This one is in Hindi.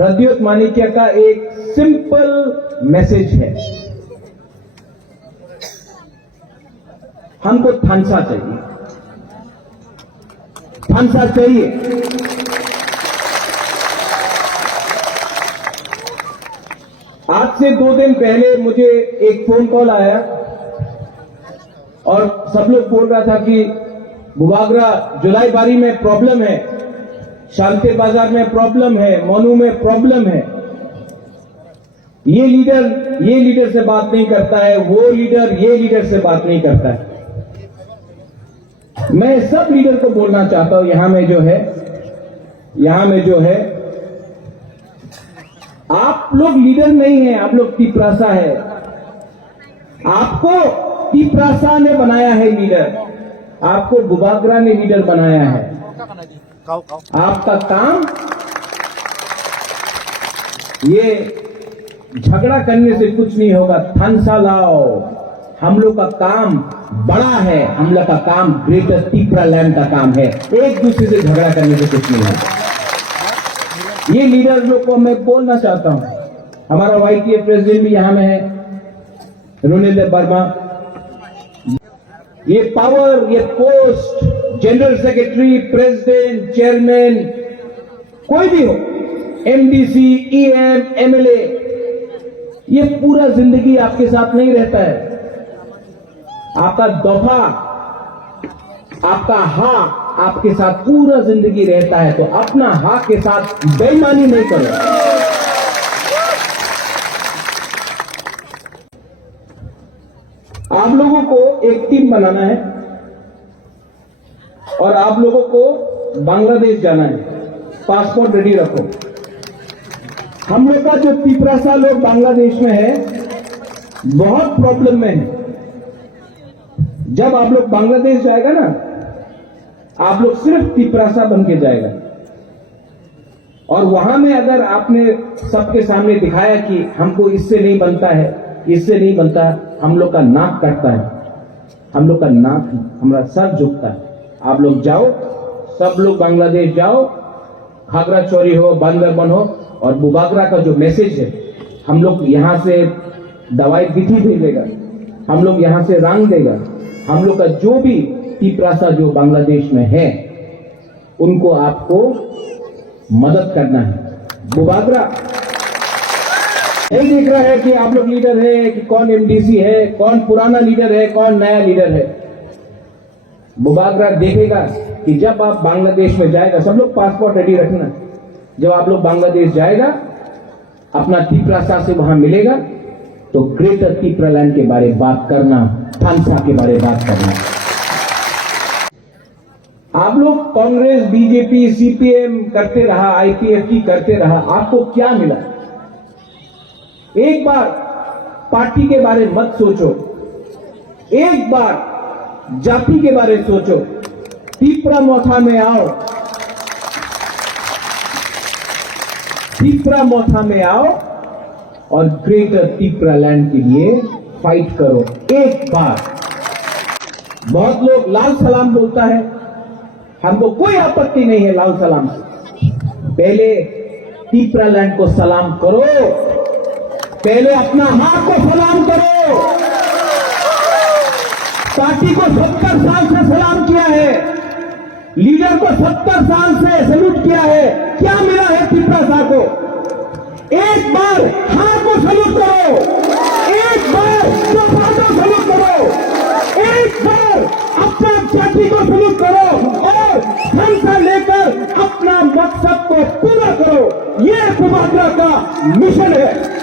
प्रद्योत माणिक्य का एक सिंपल मैसेज है, हमको थानसा चाहिए, थानसा चाहिए। आज से 2 दिन पहले मुझे एक फोन कॉल आया और सब लोग बोल रहा था कि बुबागरा जुलाई बारी में प्रॉब्लम है, शांति बाजार में प्रॉब्लम है, मोनू में प्रॉब्लम है। ये लीडर से बात नहीं करता है, वो लीडर ये लीडर से बात नहीं करता है। मैं सब लीडर को बोलना चाहता हूं, यहां में जो है आप लोग लीडर नहीं है, आप लोग तिपरासा है। आपको तिपरासा ने बनाया है लीडर, आपको बुबागरा ने लीडर बनाया है। आपका काम ये झगड़ा करने से कुछ नहीं होगा, थानसा लाओ। हम लोग का काम बड़ा है, हम लोग का काम ग्रेटर तिपरालैंड का काम है, एक दूसरे से झगड़ा करने से कुछ नहीं होगा। ये लीडर लोग को मैं बोलना चाहता हूं, हमारा YTF प्रेसिडेंट भी यहां में है, रोनिल वर्मा। ये पावर, ये post, general secretary, president, chairman, कोई भी हो, MDC, EM, MLA, ये पूरा जिंदगी आपके साथ नहीं रहता है। आपका दफा, आपका हक आपके साथ पूरा जिंदगी रहता है, तो अपना हक के साथ बेईमानी नहीं करो। आप लोगों को एक टीम बनाना है और आप लोगों को बांग्लादेश जाना है, पासपोर्ट रेडी रखो। हम लोग का जो तिपरासा लोग बांग्लादेश में है, बहुत प्रॉब्लम में है। जब आप लोग बांग्लादेश जाएगा ना, आप लोग सिर्फ तिपरासा बन के जाएगा, और वहां में अगर आपने सबके सामने दिखाया कि हमको इससे नहीं बनता है, इससे नहीं बनता, हम लोग का नाक कटता है, हम लोग का नाक, हमारा सर झुकता है। आप लोग जाओ, सब लोग बांग्लादेश जाओ, खागरा चोरी हो, बांदरबन हो, और बुबागरा का जो मैसेज है, हम लोग यहां से दवाई विधि भेजेगा, हम लोग यहां से रंग देगा, हम लोग का जो भी तिपरासा जो बांग्लादेश में है, उनको आपको मदद करना है। बुबागरा नहीं देख रहा है कि आप लोग लीडर है, कि कौन MDC है, कौन पुराना लीडर है, कौन नया लीडर है। बुबागरा देखेगा कि जब आप बांग्लादेश में जाएगा, सब लोग पासपोर्ट रेडी रखना, जब आप लोग बांग्लादेश जाएगा, अपना तिपरासा से वहां मिलेगा, तो ग्रेटर तिपरालैंड के बारे बात करना, थानसा के बारे बात करना। आप लोग कांग्रेस, BJP, CPM करते रहा, IPFT करते रहा, आपको क्या मिला? एक बार पार्टी के बारे मत सोचो, एक बार जाति के बारे सोचो। तिपरामोथा में आओ, तिपरामोथा में आओ और ग्रेटर तिपरालैंड के लिए फाइट करो एक बार। बहुत लोग लाल सलाम बोलता है, हमको कोई आपत्ति नहीं है लाल सलाम से। पहले तिपरालैंड को सलाम करो, पहले अपना हक को सलाम करो। पार्टी को 70 साल से सलाम किया है, लीडर को 70 साल से सैल्यूट किया है, क्या मिला है तिपरासा को? एक बार हाथ को सैल्यूट करो, एक बार को सैल्यूट करो, एक बार अपना पार्टी को सैल्यूट करो और थानसा लेकर अपना मकसद को पूरा करो। ये बुबागरा का मिशन है।